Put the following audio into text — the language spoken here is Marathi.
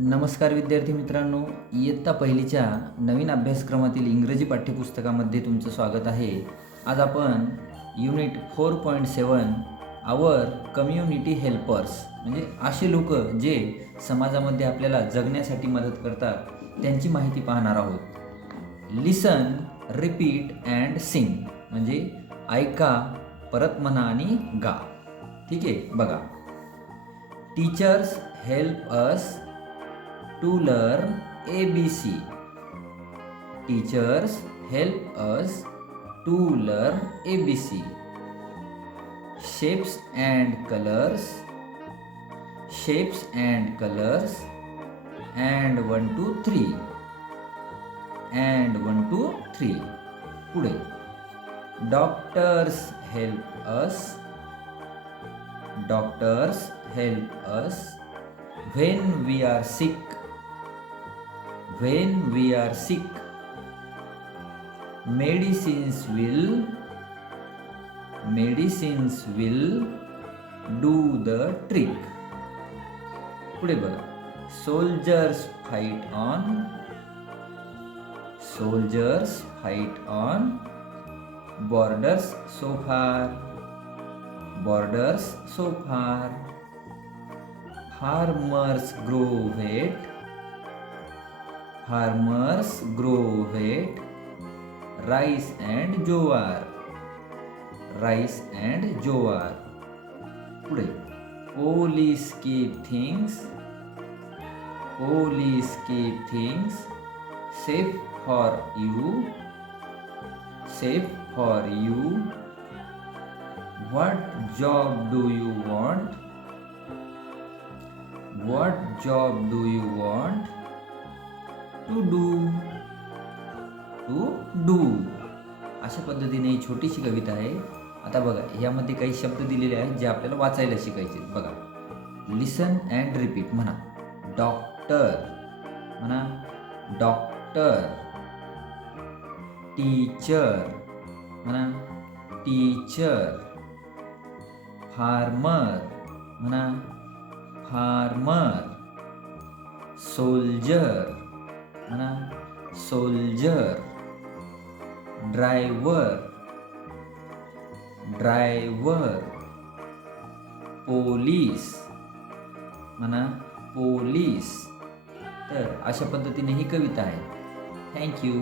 नमस्कार विद्यार्थी मित्रांनो, इयत्ता पहिलीच्या नवीन अभ्यासक्रमातील इंग्रजी पाठ्यपुस्तकामध्ये तुमचं स्वागत आहे. आज आपण युनिट 4.7 आवर कम्युनिटी हेल्पर्स म्हणजे असे लोक जे समाजामध्ये आपल्याला जगण्यासाठी मदत करतात त्यांची माहिती पाहणार आहोत. लिसन, रिपीट अँड सिंग म्हणजे ऐका, परत म्हणा आणि गा. ठीक आहे, बघा. Teachers help us to learn ABC. Teachers help us to learn ABC. Shapes and colors. Shapes and colors. And 1, 2, 3. And 1, 2, 3. पुढे. Doctors help us. Doctors help us when we are sick. When we are sick, medicines will do the trick. पुढे बघा. Soldiers fight on borders so far. Farmers grow wheat, rice and jowar. पुढे. Police keep things safe for you. What job do you want to do. अशा पद्धतीने ही छोटीशी कविता आहे. आता बघा, यामध्ये काही शब्द दिलेले आहेत जे आपल्याला वाचायला शिकायचे. बघा. लिसन अँड रिपीट म्हणा. डॉक्टर म्हणा. टीचर म्हणा. फार्मर म्हणा. सोल्जर म्हणा. ड्रायव्हर. पोलीस म्हणा. तर अशा पद्धतीने ही कविता आहे. थँक्यू.